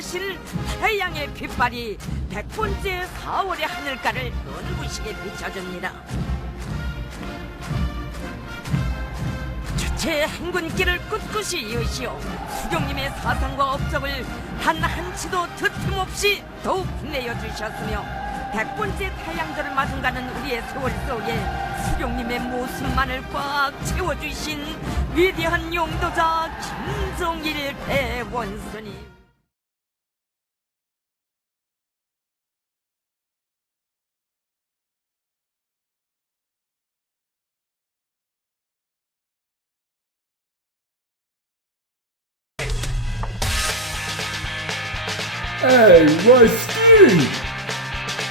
부활하신 태양의 깃발이 100번째 4월의 하늘가를 눈부시게 비춰줍니다. 주체의 행군길을 꿋꿋이 이으시오 수경님의 사상과 업적을 단 한치도 드틈없이 더욱 내어주셨으며 100번째 태양절을 맞은가는 우리의 세월 속에 수경님의 모습만을 꽉 채워주신 위대한 용도자 김종일 대원수님. Hey, Rusty!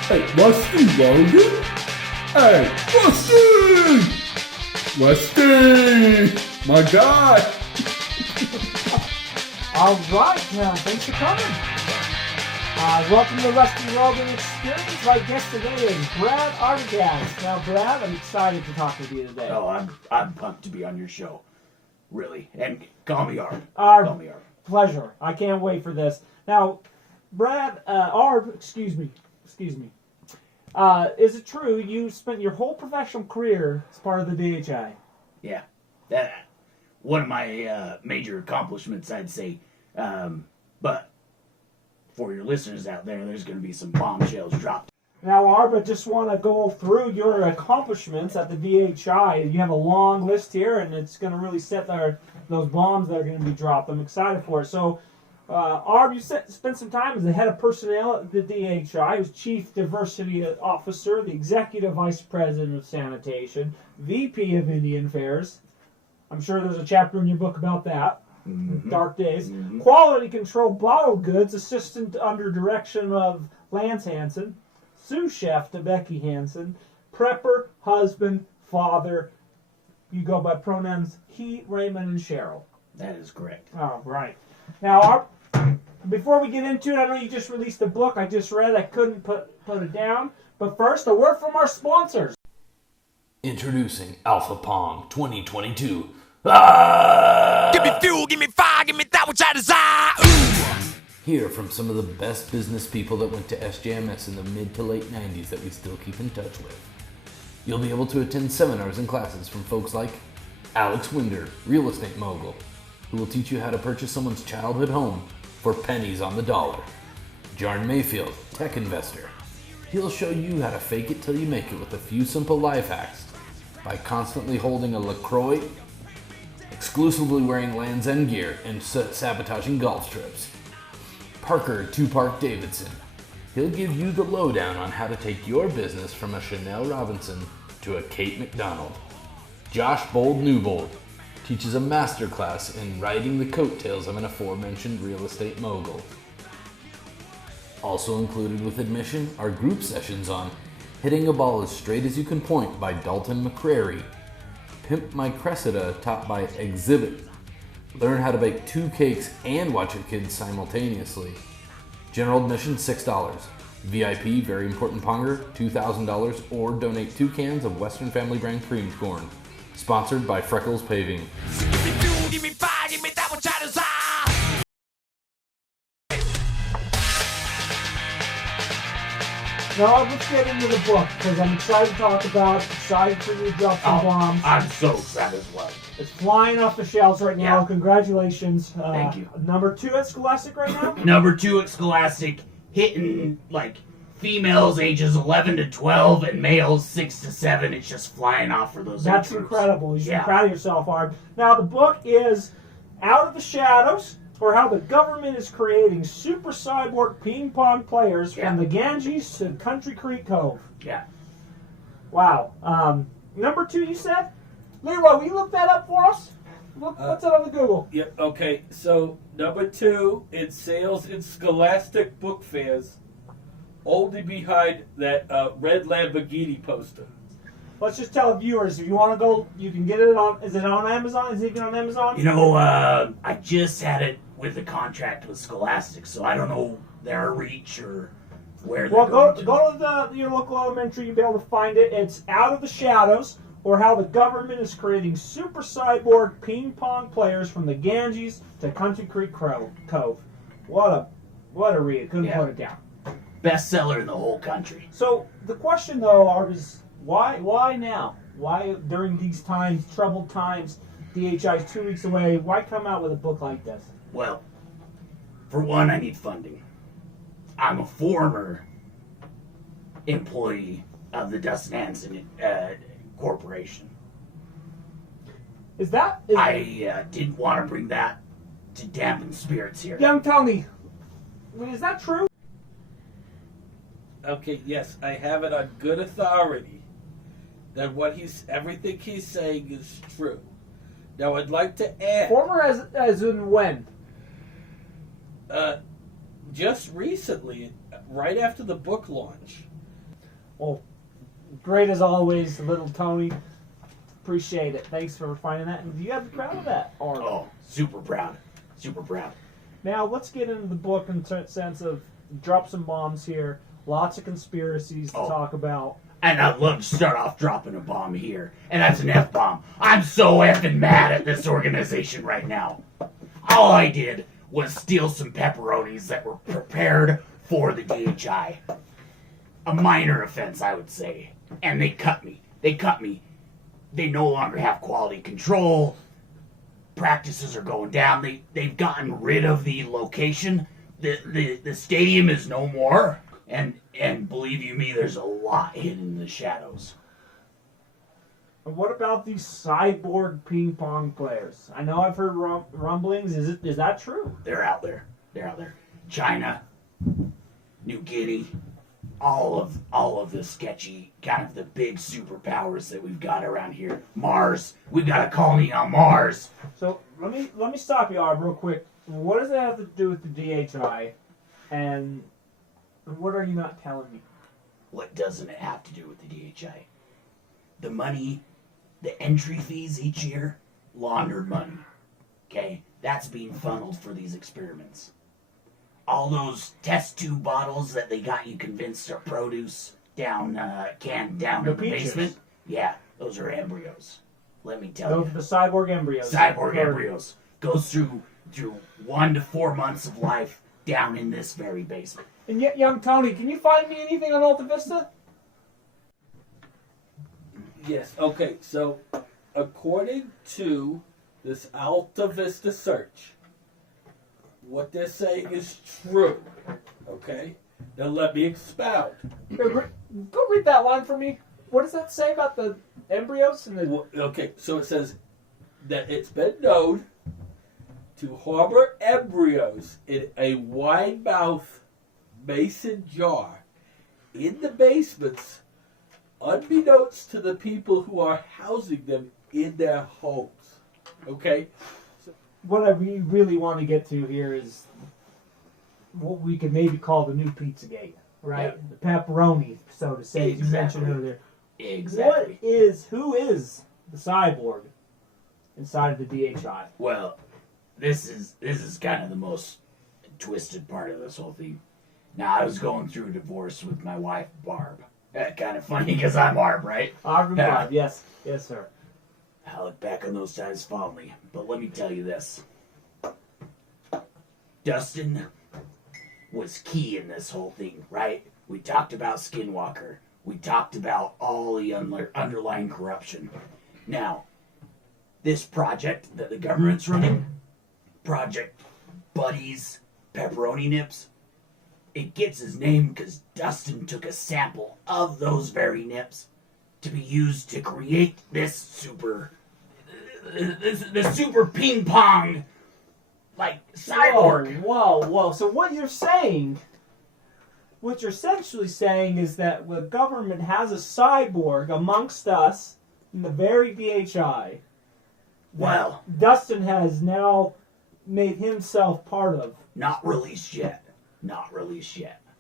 Hey, Rusty Rogan? Hey, Rusty! Rusty! My guy! All right, thanks for coming. Welcome to the Rusty Rogan Experience. My guest today is Brad Arbogast. Now, Brad, I'm excited to talk with you today. Oh, I'm pumped to be on your show. Really. And call me Arb. Call me Arb. Pleasure. I can't wait for this. Now, Brad, excuse me. Is it true you spent your whole professional career as part of the DHI? Yeah. That one of my major accomplishments, I'd say. But for your listeners out there, there's going to be some bombshells dropped. Now, Arb, I just want to go through your accomplishments at the DHI. You have a long list here, and it's going to really set those bombs that are going to be dropped. I'm excited for it. So, Arb, you spent some time as the head of personnel at the DHI. You was Chief Diversity Officer, the Executive Vice President of Sanitation, VP of Indian Affairs. I'm sure there's a chapter in your book about that. Mm-hmm. Dark Days. Mm-hmm. Quality Control Bottled Goods, Assistant under direction of Lance Hansen. Sous Chef to Becky Hansen. Prepper, husband, father. You go by pronouns he, Raymond, and Cheryl. That is correct. Oh, right. Now, Arb, before we get into it, I know you just released a book I just read. I couldn't put it down. But first, a word from our sponsors. Introducing Alpha Pong 2022. Give me fuel, give me fire, give me that which I desire. Ooh. Hear from some of the best business people that went to SJMS in the mid to late 90s that we still keep in touch with. You'll be able to attend seminars and classes from folks like Alex Winder, real estate mogul, who will teach you how to purchase someone's childhood home for pennies on the dollar. Jarn Mayfield, tech investor. He'll show you how to fake it till you make it with a few simple life hacks by constantly holding a LaCroix, exclusively wearing Land's End gear, and sabotaging golf trips. Parker Two-Park Davidson. He'll give you the lowdown on how to take your business from a Chanel Robinson to a Kate McDonald. Josh Bold-Newbold teaches a masterclass in riding the coattails of an aforementioned real estate mogul. Also included with admission are group sessions on Hitting a Ball as Straight as You Can Point by Dalton McCrary, Pimp My Cressida taught by Exhibit, learn how to bake 2 cakes and watch your kids simultaneously. General admission $6. VIP, very important ponger, $2,000, or donate 2 cans of Western Family brand cream corn. Sponsored by Freckles Paving. Give me fuel, give me fire, give me that which I desire. Now, let's get into the book, because I'm excited to talk about, excited for you to drop some bombs. I'm so excited as well. It's flying off the shelves right now. Yeah. Congratulations. Thank you. Number 2 at Scholastic right now? Number 2 at Scholastic, hitting like females ages 11 to 12 and males 6 to 7. It's just flying off for those That's age groups. incredible. You should Yeah. be proud of yourself, Arb. Now, the book is Out of the Shadows, or How the Government is Creating Super Cyborg Ping Pong Players from the Ganges to Country Creek Cove. Yeah. Wow. Number 2, you said? Leroy, will you look that up for us? What's that on the Google? Yep, okay. So, number 2, it sales in Scholastic book fairs, only behind that red Lamborghini poster. Let's just tell viewers, if you want to go, you can get it on, is it on Amazon? Is it even on Amazon? You know, I just had it with a contract with Scholastic, so I don't know their reach or where they're Well, going go to your local elementary, you'll be able to find it. It's Out of the Shadows, or How the Government is Creating Super Cyborg Ping Pong Players from the Ganges to Country Creek Cove. What a What a read. Couldn't Yeah. put it down. Bestseller in the whole country. So the question, though, Art, is why now? Why during these times, troubled times, DHI is 2 weeks away? Why come out with a book like this? Well, for one, I need funding. I'm a former employee of the Dustin Hanson Corporation. I didn't want to bring that to dampen spirits here. Young Tony, is that true? Okay, yes, I have it on good authority that everything he's saying is true. Now, I'd like to add, Former as in when? just recently, right after the book launch. Well, great as always, little Tony. Appreciate it. Thanks for finding that. And you have be proud of that, Art. Oh, super proud. Super proud. Now, let's get into the book in the sense of drop some bombs here. Lots of conspiracies to talk about. And I'd love to start off dropping a bomb here. And that's an F-bomb. I'm so effing mad at this organization right now. All I did was steal some pepperonis that were prepared for the DHI. A minor offense, I would say. And they cut me. They no longer have quality control. Practices are going down. They've gotten rid of the location. The stadium is no more. And believe you me, there's a lot hidden in the shadows. And what about these cyborg ping pong players? I know I've heard rumblings. Is that true? They're out there. China, New Guinea, all of the sketchy, kind of the big superpowers that we've got around here. Mars. We've got a colony on Mars. So let me stop you, Arb, real quick. What does that have to do with the DHI? And what are you not telling me? What doesn't it have to do with the DHI? The money, the entry fees each year, laundered money. Okay? That's being funneled for these experiments. All those test tube bottles that they got you convinced are produce canned down in the peaches. basement. Yeah, those are embryos. Let me tell Those you. are the cyborg embryos. Cyborg embryos. Goes through 1 to 4 months of life down in this very basement. And yet, young Tony, can you find me anything on Alta Vista? Yes, okay, so according to this Alta Vista search, what they're saying is true, okay? Now let me expound. Go read that line for me. What does that say about the embryos? And the... Okay, so it says that it's been known to harbor embryos in a wide-mouth mason jar in the basements, unbeknownst to the people who are housing them in their homes. Okay? What I really want to get to here is what we could maybe call the new Pizzagate, right? Yeah. The pepperoni, so to say, as you mentioned Exactly. earlier. Exactly. Who is the cyborg inside of the DHI? Well, this is kind of the most twisted part of this whole thing. Now, I was going through a divorce with my wife, Barb. Kind of funny because I'm Barb, right? Barb, yes, sir. I look back on those times fondly, but let me tell you this. Dustin was key in this whole thing, right? We talked about Skinwalker. We talked about all the underlying corruption. Now, this project that the government's running, Project Buddies Pepperoni Nips, it gets his name because Dustin took a sample of those very nips to be used to create this super ping pong like cyborg. Whoa. So what you're essentially saying is that the government has a cyborg amongst us in the very DHI. Well, Dustin has now made himself part of. not released yet.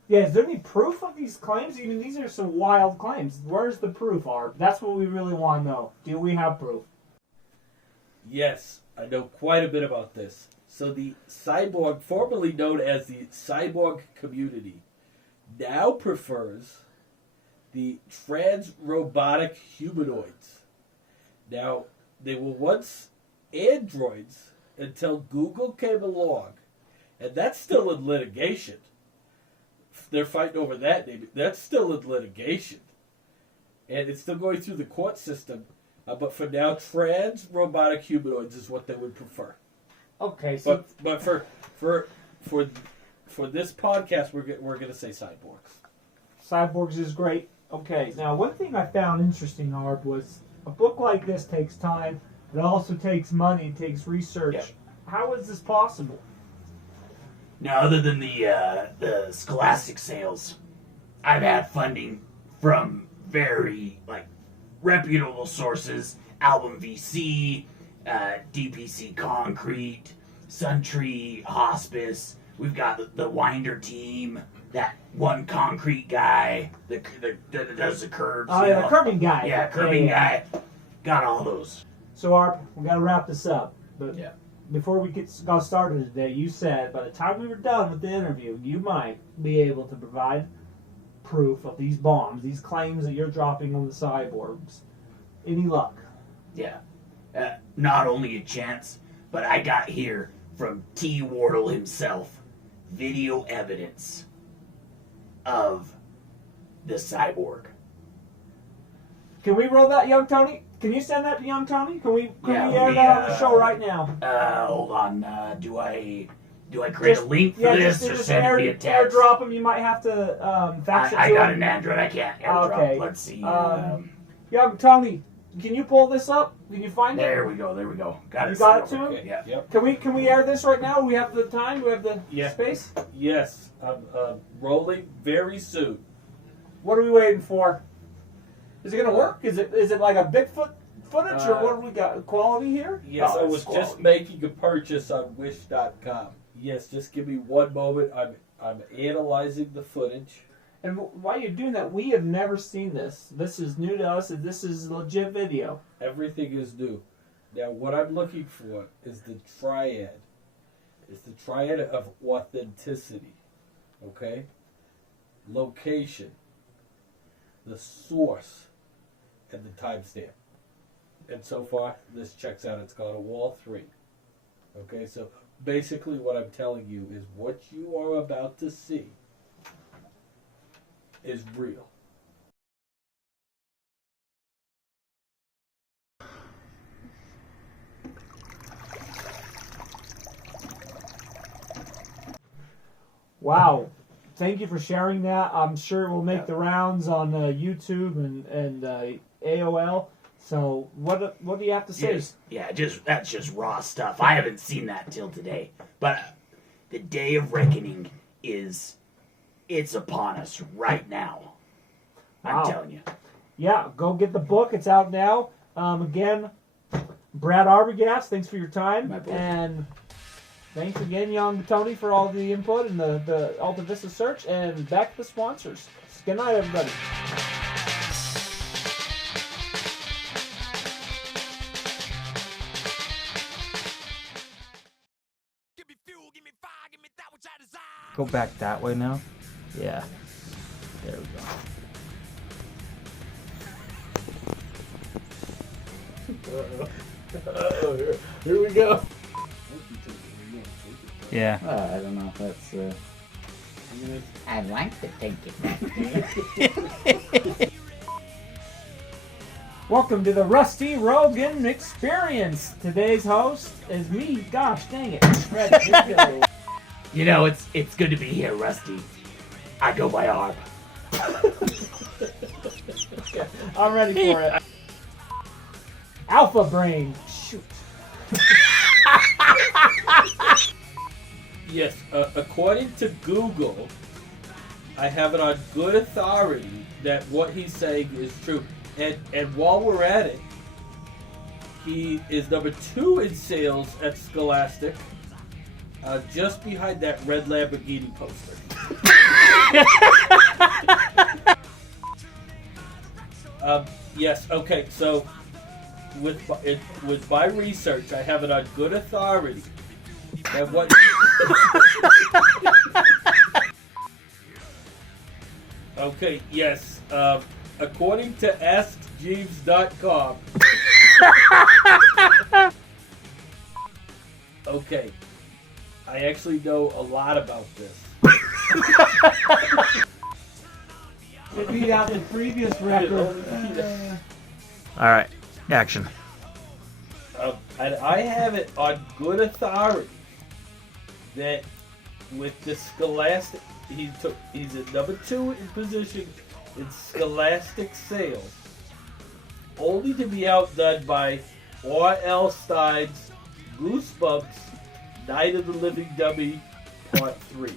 Yeah, is there any proof of these claims? I mean, these are some wild claims. Where's the proof, Art? That's what we really want to know. Do we have proof? Yes, I know quite a bit about this. So the cyborg, formerly known as the cyborg community, now prefers the trans-robotic humanoids. Now, they were once androids until Google came along, and that's still in litigation. they're fighting over that name. That's still in litigation, and it's still going through the court system. But for now, trans robotic humanoids is what they would prefer. Okay, so But for this podcast, we're gonna say cyborgs. cyborgs is great. Okay, now one thing I found interesting, Arb, was a book like this takes time. It also takes money. It takes research. Yep. How is this possible? Now, other than the Scholastic sales, I've had funding from very reputable sources: Album VC, DPC Concrete, Suntree Hospice. We've got the Winder team, that one concrete guy that does the curbs. Oh, yeah, the curbing guy. Yeah, curbing guy. Got all those. So, Arp, we got to wrap this up. But Yeah. before we got started today, you said by the time we were done with the interview, you might be able to provide proof of these bombs, these claims that you're dropping on the cyborgs. Any luck? Yeah. Not only a chance, but I got here from T. Wardle himself video evidence of the cyborg. Can we roll that, young Tony? Can you send that to young Tony? Can we Yeah, air we, that on the show right now? Hold on. Do I create a link for this or send it via text? Airdrop them. You might have to fax it to I got him. an Android. I can't airdrop. Okay. Let's see. Young Tony, can you pull this up? Can you find There it? we go. Got it. You got sent it over. to him? Yeah. Yep. Can we air this right now? Do we have the time? Do we have the Yeah. space? Yes, I'm rolling very soon. What are we waiting for? Is it gonna work? Is it like a Bigfoot footage or what do we got? Quality here? Yes, Oh, I it's was quality. just making a purchase on Wish.com. Yes, just give me one moment. I'm analyzing the footage. And while you're doing that, we have never seen this. This is new to us, and this is legit video. Everything is new. Now, what I'm looking for is the triad. It's the triad of authenticity. Okay? Location, the source, and the timestamp. And so far, this checks out. It's gone to all three. Okay, so basically what I'm telling you is what you are about to see is real. Wow. Thank you for sharing that. I'm sure it will make the rounds on YouTube and AOL. So what do you have to say? That's just raw stuff. I haven't seen that till today. But the day of reckoning it's upon us right now. Wow. I'm telling you. Yeah, go get the book. It's out now. Again, Brad Arbogast, thanks for your time. My pleasure. And thanks again, young Tony, for all the input and the Alta Vista search. And back to the sponsors. Good night, everybody. Give me fuel, give me fire, give me that which I desire. Go back that way now. Yeah. There we go. Here we go. Yeah. I don't know if that's. I'd like to take it back. Welcome to the Rusty Rogan Experience. Today's host is me. Gosh dang it. Ready, let's go. You know, it's good to be here, Rusty. I go by Arb. I'm ready for it. Alpha Brain. Shoot. Yes, according to Google, I have it on good authority that what he's saying is true. And while we're at it, he is number 2 in sales at Scholastic, just behind that red Lamborghini poster. Yes, okay, so with my research, I have it on good authority that what... Okay, yes, according to AskJeeves.com. Okay, I actually know a lot about this. It beat out the previous record. All right, action. And I have it on good authority that with the Scholastic, he's at number 2 in position in Scholastic sales, only to be outdone by R.L. Stein's Goosebumps, Night of the Living Dummy, Part 3.